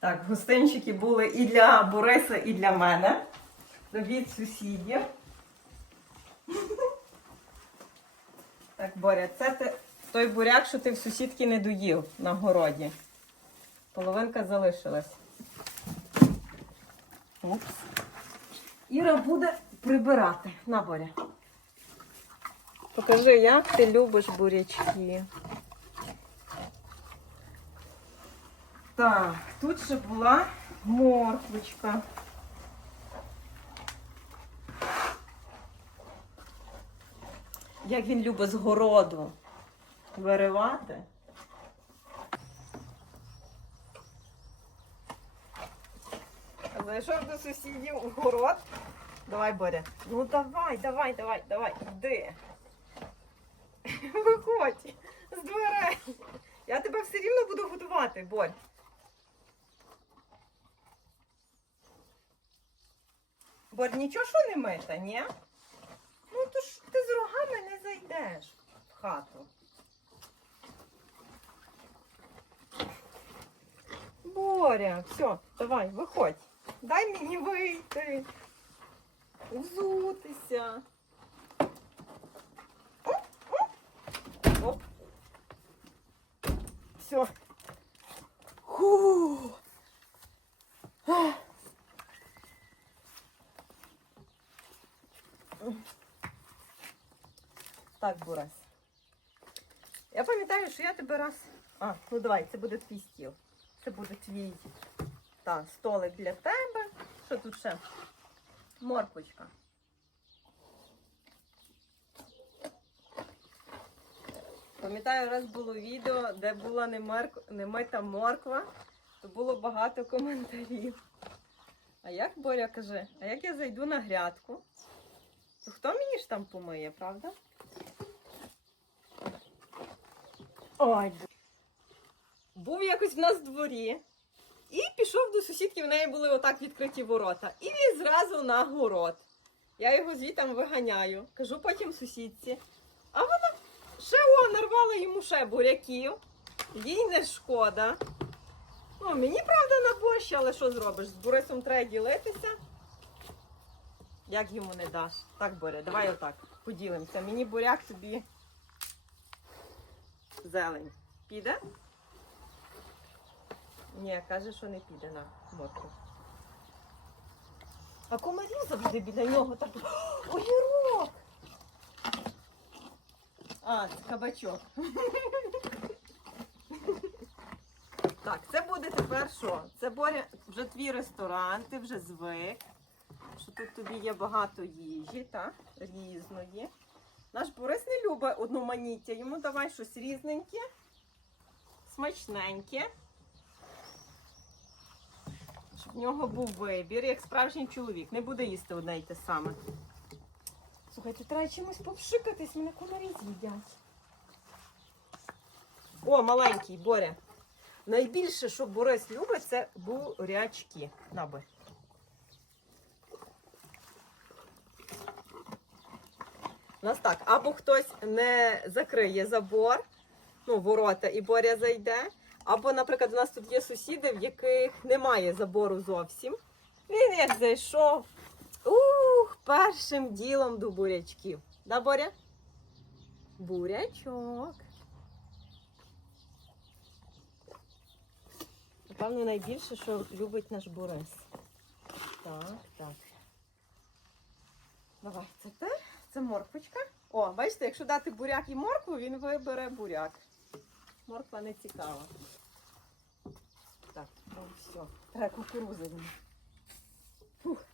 Так, гостинчики були і для Бориса, і для мене. Від сусідів. Так, Боря, це ти, той буряк, що ти в сусідки не доїв на городі. Половинка залишилась. Упс. Іра буде прибирати. На, Боря. Покажи, як ти любиш бурячки. Так, тут ще була морквочка. Як він любить з городу виривати. Зайшов до сусідів у город. Давай, Боря. Ну давай, давай, давай, давай, йди. Виходь з дверей. Я тебе все рівно буду годувати, Борь. Борь, нічого що не мита, ні? Ну то ж ти з рогами не зайдеш в хату. Боря, все, давай, виходь. Дай мені вийти. Взутися. Все. Ху. Так, Бурась. Я пам'ятаю, що я тебе раз. А, ну давай, це буде твій стіл. Це буде твій та, столик для тебе. Що тут ще? Морквочка. Пам'ятаю, раз було відео, де була немита морква, то було багато коментарів. А як Боря каже, а як я зайду на грядку, то хто мені ж там помиє, правда? Ой. Був якось в нас в дворі і пішов до сусідки, в неї були отак відкриті ворота. І він зразу на город. Я його звітом виганяю. Кажу потім сусідці. А вона ще о, нарвала йому ще буряків. Їй не шкода. Ну, мені правда на борщ, але що зробиш? З Борисом треба ділитися. Як йому не даш? Так, Боря, давай отак. Поділимося. Мені буряк тобі зелень. Піде? Ні, каже, що не піде на мокру. А комарів завжди біля нього так. Огірок! А, це кабачок. Так, це буде тепер що? Це Боря, вже твій ресторан, ти вже звик, що тут тобі є багато їжі, так? Різної. Наш Борис не любить одноманіття, йому давай щось різненьке, смачненьке. Щоб в нього був вибір, як справжній чоловік. Не буде їсти одне й те саме. Слухайте, треба чимось повшикатись, мене комарі з'їдять. О, маленький, Боря. Найбільше, що Борис любить, це бурячки. На, Борь. У нас так, або хтось не закриє забор, ну, ворота, і Боря зайде. Або, наприклад, у нас тут є сусіди, в яких немає забору зовсім. Він як зайшов, ух, першим ділом до бурячків. Да, Боря? Бурячок. Напевно, найбільше, що любить наш Борис. Так, так. Давай, це те, це морквочка. О, бачите, якщо дати буряк і моркву, він вибере буряк. Морква не цікава. Так, ну все. Треба кукурузи. Фух.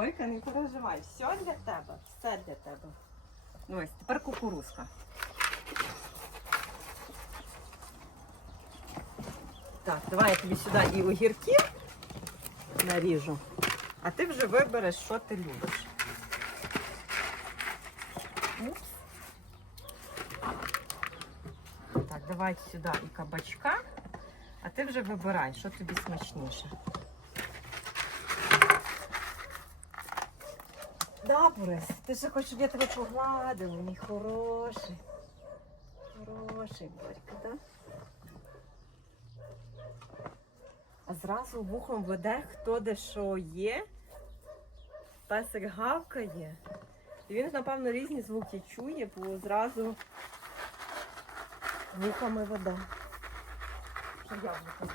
Борька, не переживай, все для тебе, все для тебе. Ну, ось, тепер кукурузка. Так, давай я тобі сюди і огірків наріжу, а ти вже вибереш, що ти любиш. Упс. Так, давай сюди і кабачка, а ти вже вибирай, що тобі смачніше. Да, Борис, ти ще хочеш, щоб я тебе погладила, мій хороший. Хороший Борька, да? А зразу вухом веде, хто де що є. Песик гавкає. І він, напевно, різні звуки чує, бо зразу вухами веде. Що я кажу.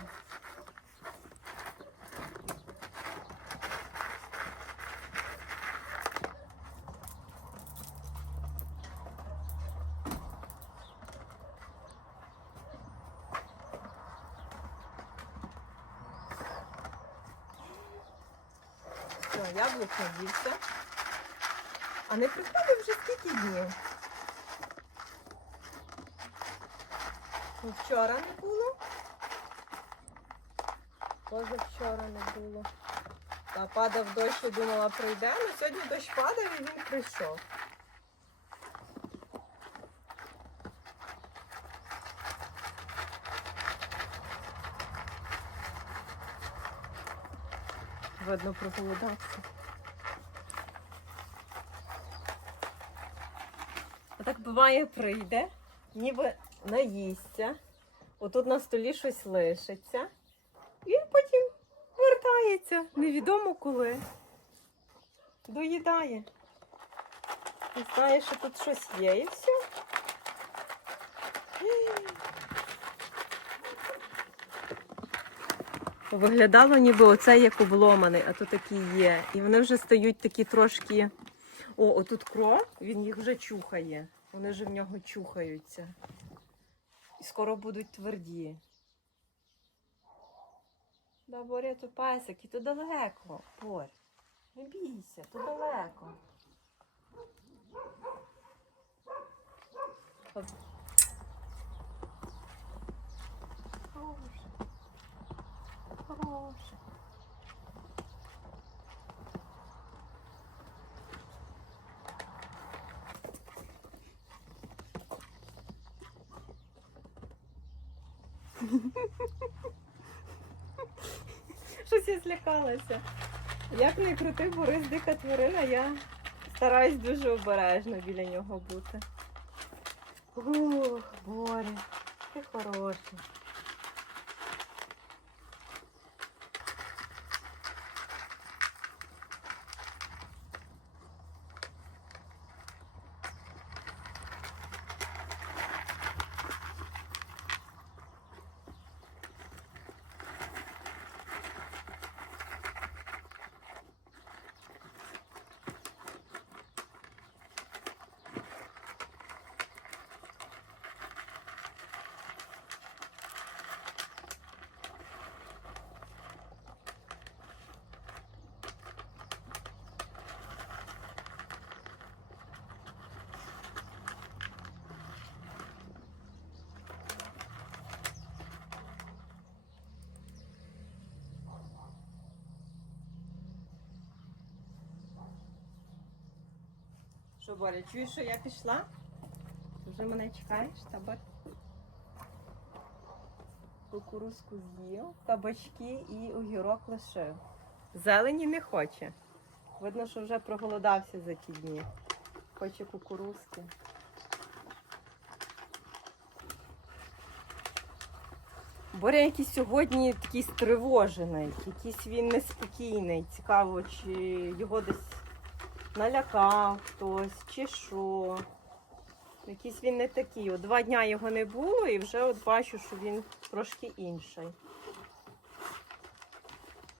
Яблук наївся. А не приходив вже скільки днів? Вчора не було. Позавчора не було. Та падав дощ і думала прийде, але сьогодні дощ падав і він прийшов. Видно проголодався. А так буває, прийде, ніби наїсться, отут на столі щось лишиться, і потім вертається, невідомо коли. Доїдає. І знає, що тут щось є, і все. Виглядало, ніби оце як обломаний, а то такі є. І вони вже стають такі трошки. О, отут кров, він їх вже чухає. Вони вже в нього чухаються. І скоро будуть тверді. Да, Боря, то песик, і то далеко. Борь. Не бійся, то далеко. Щось я злякалася. Як не крути Борис дика тварина, я стараюсь дуже обережно біля нього бути. Ух, Боря, ти хороший. Що, Боря, чуєш, що я пішла? Вже мене чекаєш, табак? Кукурузку з'їв, кабачки і огірок лишив. Зелені не хоче. Видно, що вже проголодався за ті дні. Хоче кукурузки. Боря якийсь сьогодні такий стривожений, якийсь він неспокійний. Цікаво, чи його десь налякав хтось, чи що. Якийсь він не такий. От два дня його не було і вже от бачу, що він трошки інший.